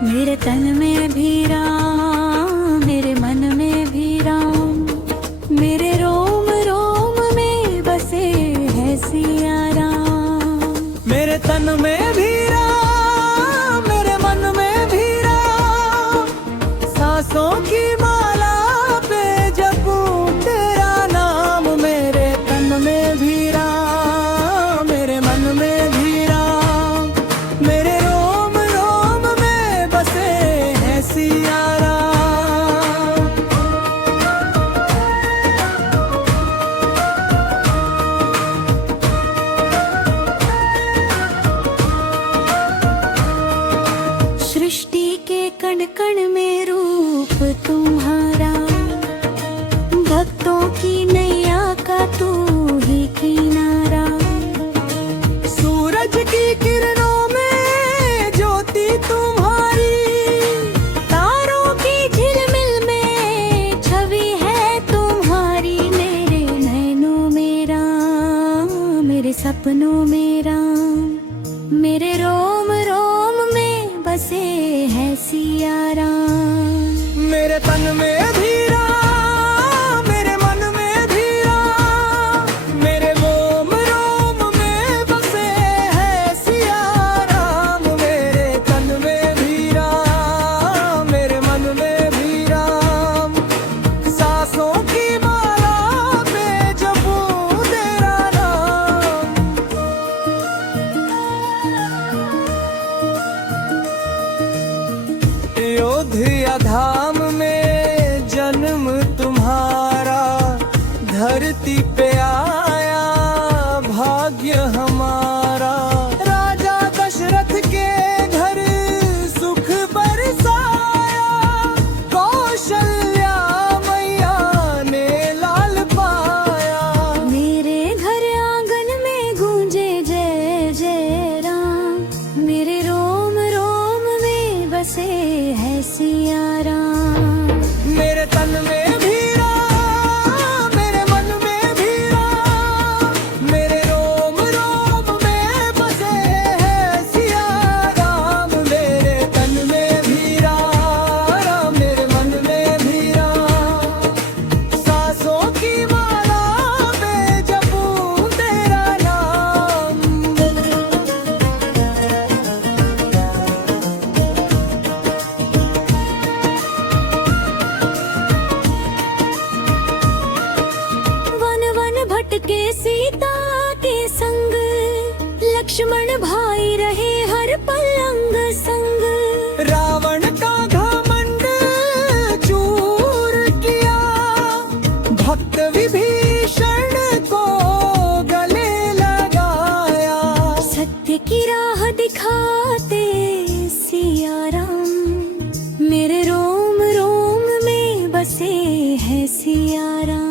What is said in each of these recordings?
मेरे तन में भी राम, मेरे मन में भी राम, मेरे रोम रोम में बसे है सिया राम। मेरे तन में भी राम, मेरे मन में भी राम, सांसों की माला पे जपूं तेरा नाम। मेरे तन में भी राम, मेरे मन में भी राम, मेरे रोम रोम में बसे है सिया राम। सृष्टि के कण कण में रूप तुम्हारा, भक्तों की नैया का तू ही किनारा। सूरज की किरणों में ज्योति तुम्हारी, तारों की झिलमिल में छवि है तुम्हारी। मेरे नैनों में राम, मेरे सपनों में राम, मेरे रोम रोम में बसे है सिया राम। मेरे तन में भी राम, मेरे मन में भी राम, मेरे रोम रोम में बसे है सिया राम। मेरे तन में भी राम, मेरे मन में भी राम, सांसों की माला पे जपूं तेरा नाम। अयोध्या धाम में जन्म तुम्हारा, धरती पे आया भाग्य हमारा। राजा दशरथ के घर सुख बरसाया, कौशल्या मैया ने लाल पाया। मेरे घर आंगन में गूंजे जय जय राम, मेरे रोम रोम में बसे है सिया राम। मेरे तन में भी राम, मेरे मन में भी राम, मेरे रोम रोम में बसे है सिया राम। मेरे तन में भी राम, मेरे मन में भी राम, सांसों की माला पे जपूं तेरा नाम। वन वन भटके सीता के संग, लक्ष्मण भाई रहे हर पल अंग संग। रावण का घमंड चूर किया, भक्त विभीषण को गले लगाया। सत्य की राह दिखाते सिया राम, मेरे रोम रोम में बसे है सिया राम।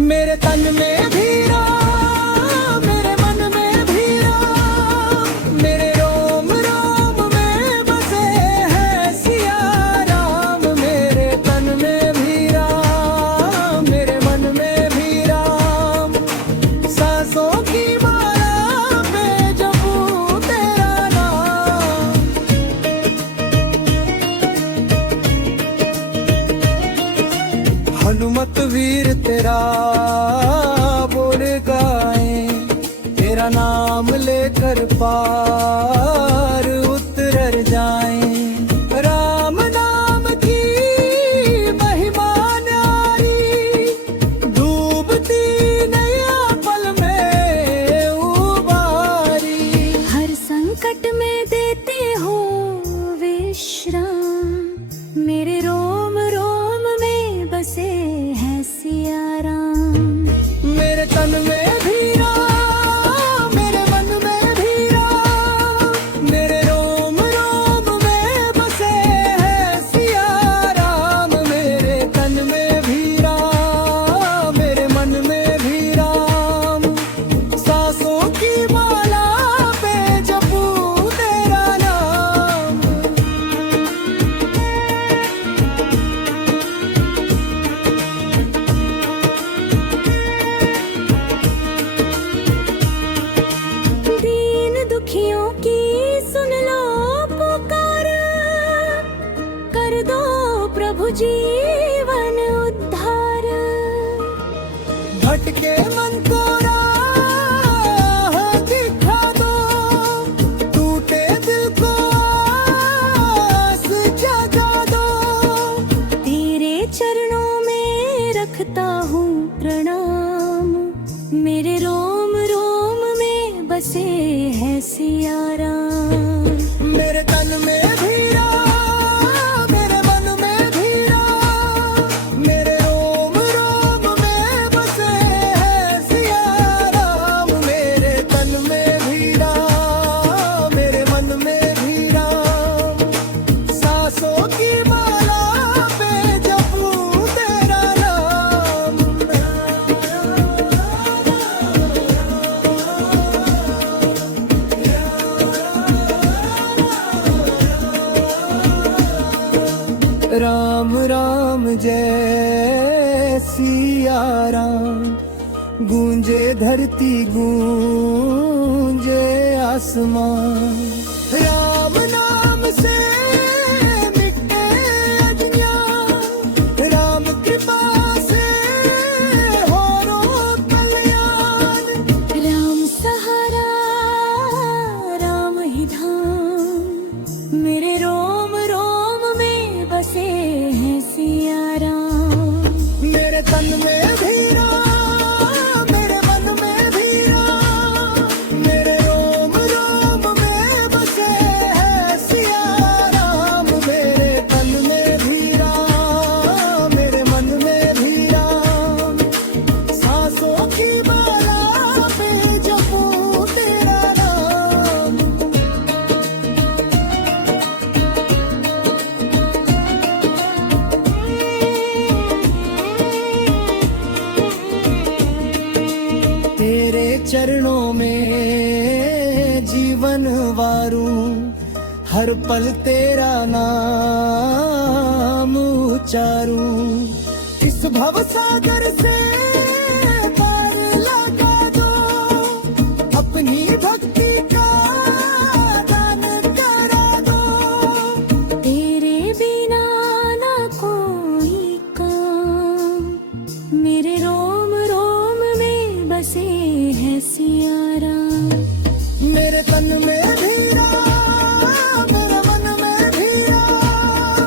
मेरे तन में भी राम, मेरे मन में भी राम, मेरे रोम रोम में बसे है सिया राम। मेरे तन में भी राम, मेरे मन में भी राम, सांसों की माला पे जपूं तेरा नाम। हनुमत वीर तेरा बोल गाए, तेरा नाम लेकर पार उतर जाए। राम नाम की महिमा न्यारी, डूबती नैया पल में उबारी। हर संकट में देते हो विश्राम, मेरे रोम रोम में बसे है सिया राम। मेरे तन में भी राम, मेरे मन में भी राम, जीवन उद्धार। भटके मन को राह दिखा दो, टूटे दिल को आस जगा दो। तेरे चरणों में रखता हूँ प्रणाम, मेरे रोम रोम में बसे है सिया राम। मेरे तन में भी राम, मेरे मन में भी राम, मेरे रोम रोम में बसे है सिया राम। मेरे तन में भी राम, मेरे मन में भी राम, सांसों की माला पे जपूं तेरा नाम। राम राम जय सिया राम, गूंजे धरती गूंजे आसमान। राम नाम से मिटे अज्ञान, राम कृपा से हो रो कल्याण। राम सहारा राम ही धाम, मेरे रोम रोम में बसे हैं सिया राम। मेरे तन में भी राम, मेरे मन में भी राम, मेरे रोम रोम में बसे है सिया राम। मेरे तन में भी राम, मेरे मन में भी राम, सांसों की माला पे जपूं तेरा नाम। तेरे चरणों में जीवन वारूं, हर पल तेरा नाम उचारूं। इस भव सागर से पार लगा दो, अपनी भक्ति का दान करा दो। तेरे बिना ना कोई काम, मेरे रोम रोम में बसे हैं सिया राम। मेरे तन में भी राम, मेरे मन में भी राम,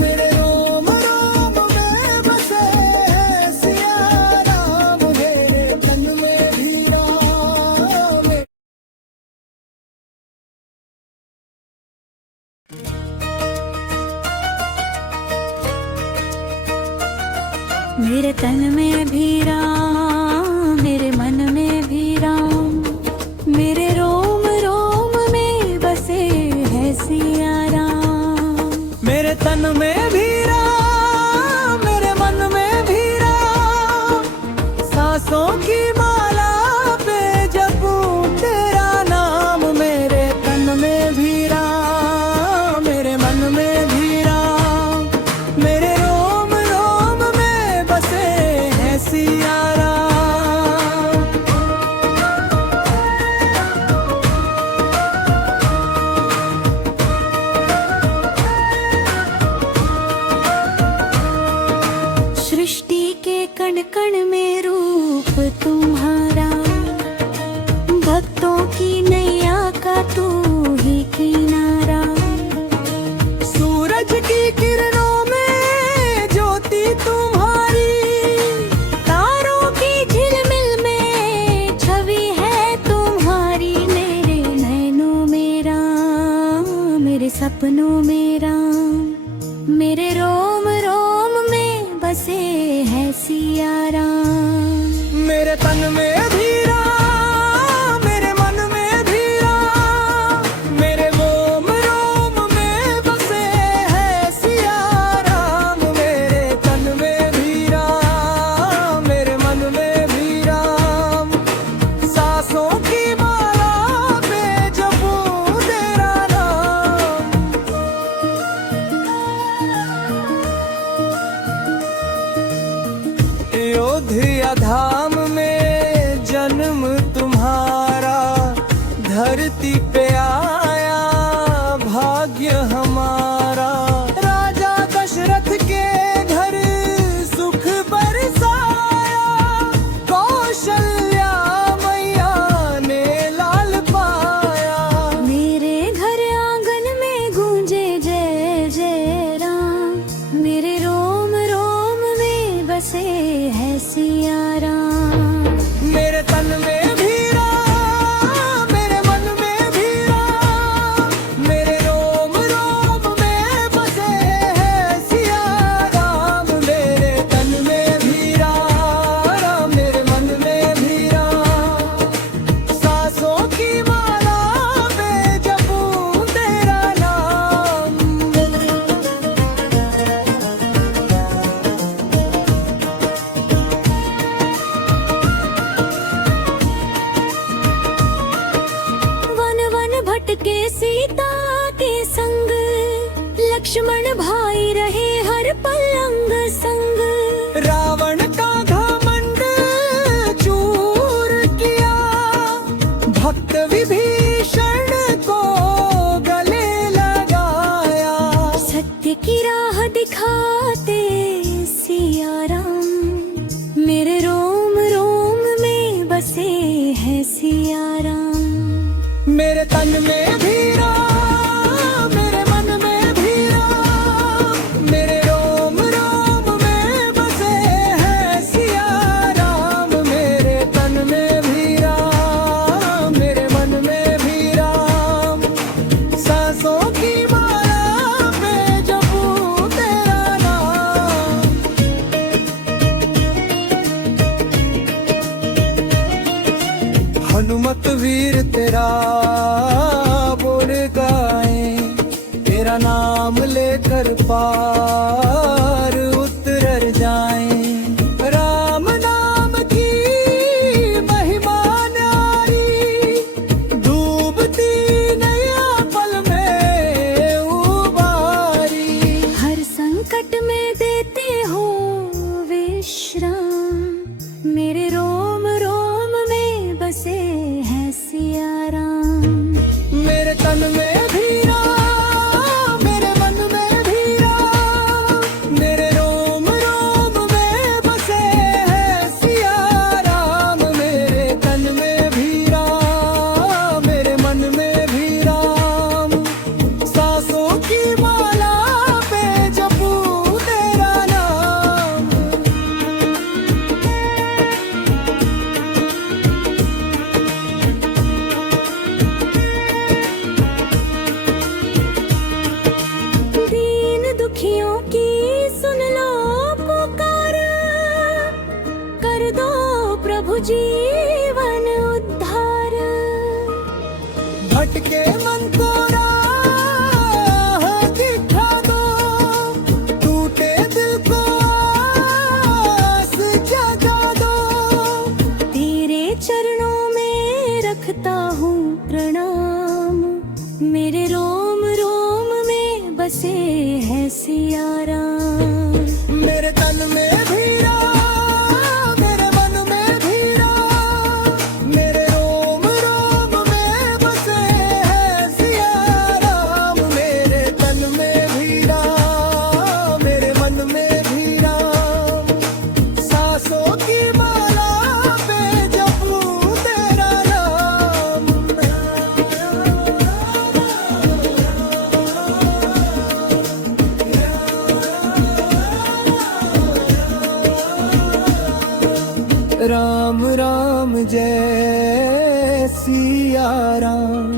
मेरे रोम रोम में बसे है सिया राम। मेरे तन में भी राम। मेरे तन में भी राम, मेरे मन में भी राम, मेरे रोम रोम में बसे है सिया राम। मेरे तन में भी राम, मेरे मन में भी राम, सांसों की माला पे जपूं तेरा नाम। मेरे तन में भी राम, मेरे मन में भी राम, मेरे रोम रोम में बसे है सिया राम। सृष्टि के कण कण में रूप तुम्हारा, भक्तों की नैया का तू ही किनारा। सूरज की किरणों में ज्योति तुम्हारी, तारों की झिलमिल में छवि है तुम्हारी। मेरे नैनों में राम, मेरे सपनों में राम, मेरे रोम रोम में बसे है सिया राम। मेरे तन में भी राम, मेरे मन में भी राम, मेरे रोम रोम में बसे है सिया राम। मेरे तन में भी राम, मेरे मन में भी राम, सांसों की माला पे जपूं तेरा नाम। अयोध्या धाम में जन्म तुम्हारा, धरती पे आया भाग्य हमारा। राजा दशरथ के सीता के संग, लक्ष्मण भाई रहे हर पल अंग संग। रावण का घमंड चूर किया, भक्त विभीषण को गले लगाया। सत्य की राह दिखाते सिया राम, मेरे रोम रोम में बसे हैं सिया राम। मेरे तन में भी राम, मेरे मन में भी राम, मेरे रोम रोम में बसे हैं सिया राम। मेरे तन में भी राम, मेरे मन में भी राम, सांसों की माला पे जपूं तेरा नाम। हनुमत वीर तेरा बोल गाए, तेरा नाम लेकर पार उतर जाए। राम नाम की महिमा न्यारी, डूबती नैया पल में उबारी। हर संकट में देते हो विश्राम, मेरे रोम रोम में बसे हैं सिया राम। मेरे तन में भी राम, मेरे मन में भी राम, मेरे रोम रोम में बसे हैं सिया राम। मेरे तन में भी राम, मेरे मन में भी राम, सांसों की माला पे जपूं तेरा नाम। दीन दुखियों की सुन लो पुकार, कर दो प्रभु जीवन उद्धार। भटके मन को राह दिखा दो, टूटे दिल को आस जगा दो। तेरे चरणों में रखता हूँ प्रणाम, मेरे रोम रोम में बसे हैं सिया राम। मेरे तन में भी राम, मेरे मन में भी राम, मेरे रोम रोम में बसे हैं सिया राम। मेरे तन में भी राम, मेरे मन में भी राम, सांसों की माला पे जपूं तेरा नाम। राम राम जय सिया राम,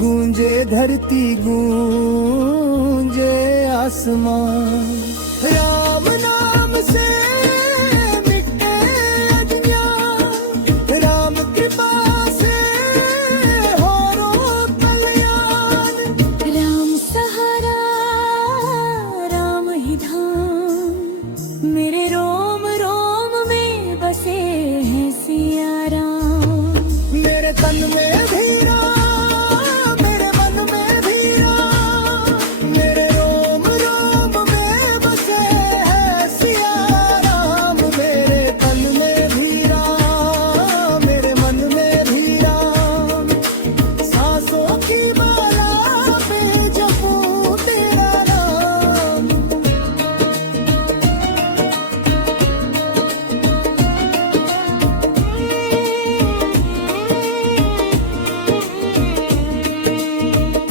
गूंजे धरती गूंजे आसमान। राम नाम से मिटे अज्ञान, राम कृपा से हो रोग कल्याण। राम सहारा राम ही धाम, मेरे रोम रोम में बसे हैं सिया राम। मेरे तन में भी राम, मेरे मन में भी राम, मेरे रोम रोम में बसे हैं सिया राम। मेरे तन में भी राम, मेरे मन में भी राम, सांसों की माला पे जपूं तेरा नाम।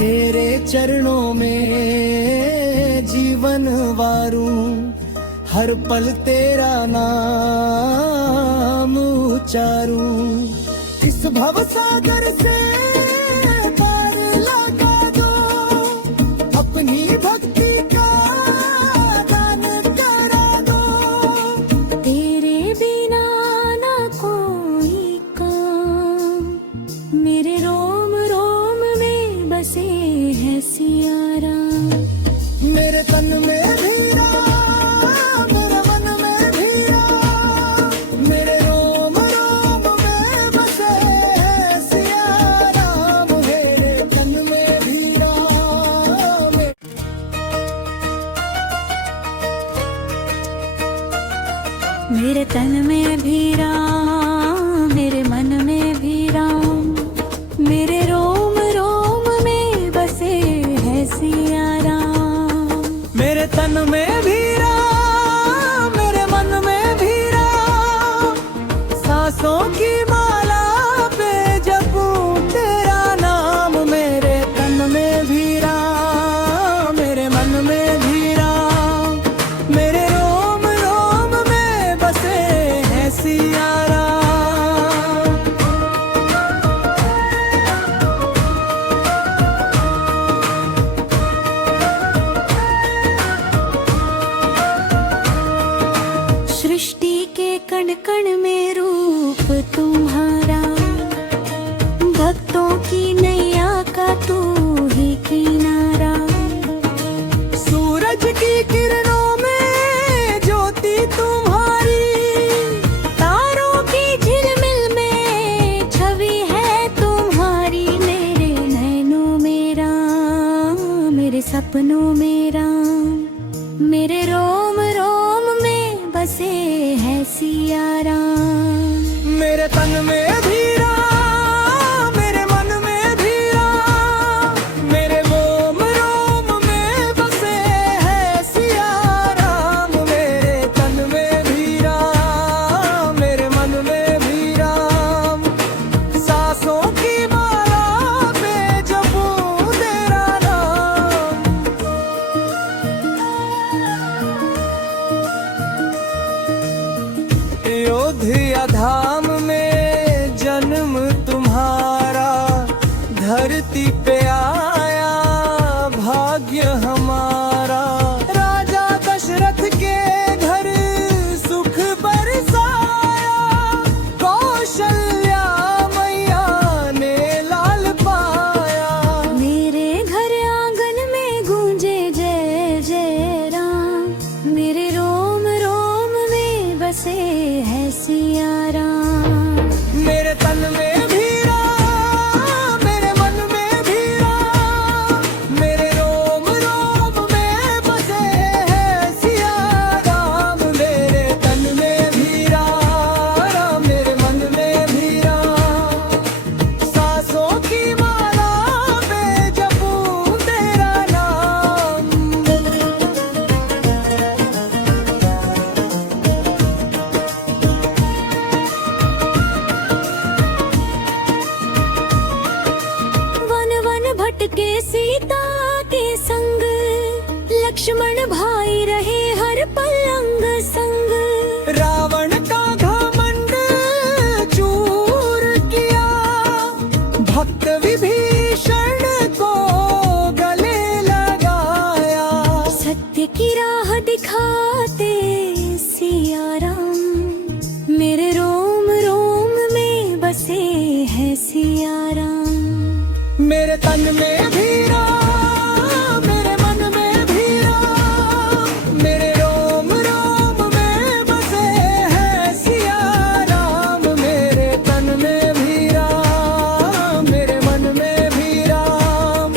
तेरे चरणों में जीवन वारूं, हर पल तेरा नाम उचारूं। इस भव सागर से पार लगा दो, अपनी भक्ति का दान करा दो। तेरे बिना ना कोई काम, मेरे रोम रोम में बसे हैं सिया राम। मेरे तन में भी राम, मेरे मन में भी राम, मेरे रोम रोम में बसे हैं सिया राम। मेरे तन में सपनों में राम, मेरे रोम रोम में बसे है सिया राम। मेरे तन में भी राम, मेरे मन में भी राम, मेरे रोम रोम में बसे है सिया राम। मेरे तन में भी राम, मेरे मन में भी राम, सांसों की माला पे जपूं तेरा नाम। अयोध्या धाम में जन्म तुम्हारा, धरती पे आया भाग्य हमारा। राजा दशरथ के घर सुख बरसाया, कौशल्या मैया ने लाल पाया। मेरे घर आंगन में गूंजे जय जय राम, मेरे रोम रोम में बसे है सिया राम। मेरे तन में भी राम, मेरे मन में भी राम, मेरे रोम रोम में बसे है सिया राम। मेरे तन में भी राम, मेरे मन में भी राम, सांसों की माला पे जपूं तेरा नाम। वन वन भटके सीता के संग, लक्ष्मण भाई रहे हर पल अंग संग। रावण का घमंड चूर किया, भक्त विभीषण को गले लगाया। सत्य की राह दिखाते सिया राम, मेरे रोम रोम में बसे है सिया राम। मेरे तन में भी राम, मेरे मन में भी राम, मेरे रोम रोम में बसे है सिया राम। मेरे तन में भी राम, मेरे मन में भी राम,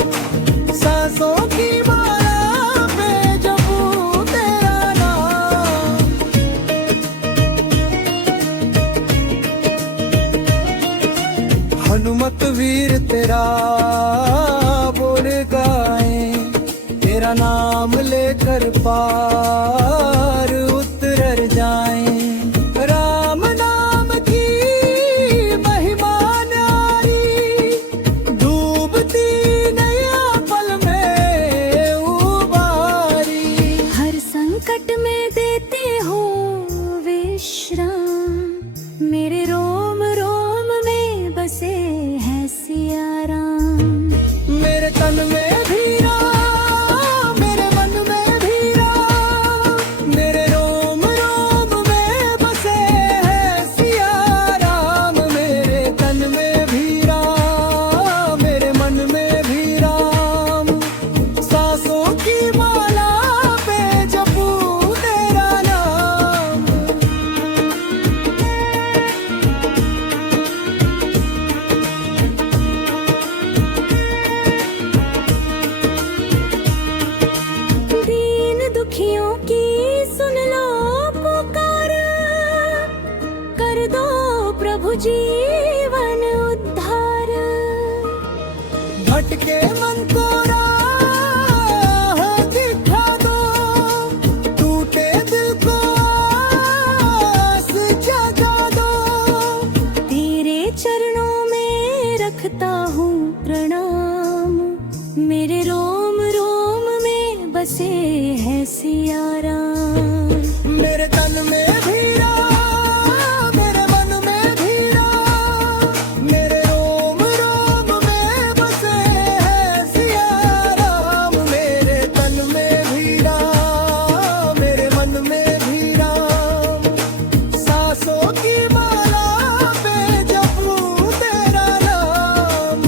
सांसों की माला पे जपूं तेरा नाम। हनुमत वीर तेरा बोल गाए, तेरा नाम लेकर पार उतर जाए। राम नाम की महिमा न्यारी, डूबती नैया पल में उबारी। हर संकट में देते हो विश्राम, मेरे रोम रोम में बसे है सिया राम। मेरे तन में भी राम, मेरे मन में भी राम, मेरे रोम रोम में बसे है सिया राम। मेरे तन में भी राम, मेरे मन में भी राम, सांसों की माला पे जपूं तेरा नाम। दीन दुखियों की सुन लो पुकार, कर दो प्रभु जीवन उद्धार। भटके मन को राह दिखा दो, टूटे दिल को आस जगा दो। तेरे चरणों में रखता हूँ प्रणाम, मेरे रोम रोम में बसे है सिया राम। मेरे तन में भी राम, मेरे मन में भी राम, मेरे रोम रोम में बसे है सिया राम। मेरे तन में भी राम, मेरे मन में भी राम, सांसों की माला पे जपूं तेरा नाम।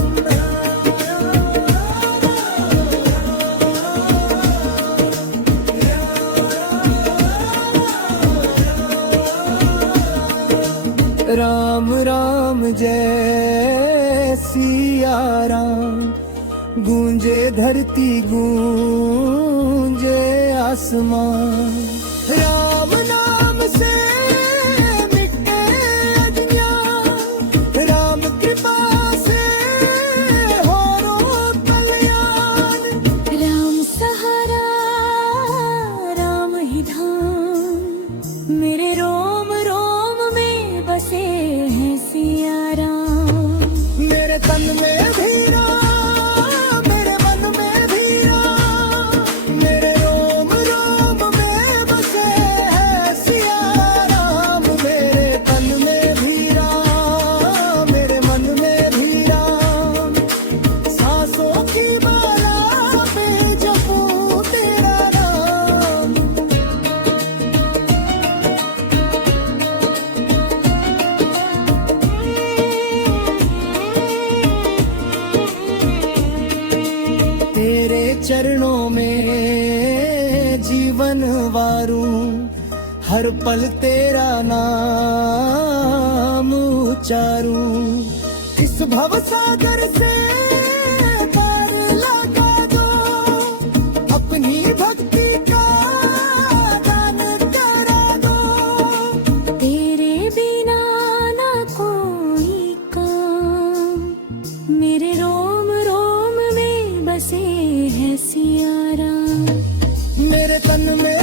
राम राम जय सिया राम, गूंजे धरती गूंजे आसमां, राम नाम से मिटे अज्ञान, राम कृपा से हो कल्याण। राम सहारा राम ही धाम, मेरे रोम रोम में बसे हैं सिया राम। मेरे तन में भी राम, मेरे मन में भी राम, मेरे रोम रोम में बसे हैं सिया राम। मेरे तन में भी राम, मेरे मन में भी राम, सांसों की माला पे जपूं तेरा नाम। तेरे चरणों में जीवन वारूं, हर पल तेरा नाम उचारूं। इस भव सागर से पार लगा दो, अपनी भक्ति का दान करा दो। तेरे बिना ना कोई काम, मेरे रोम रोम में बसे हैं सिया राम। मेरे तन में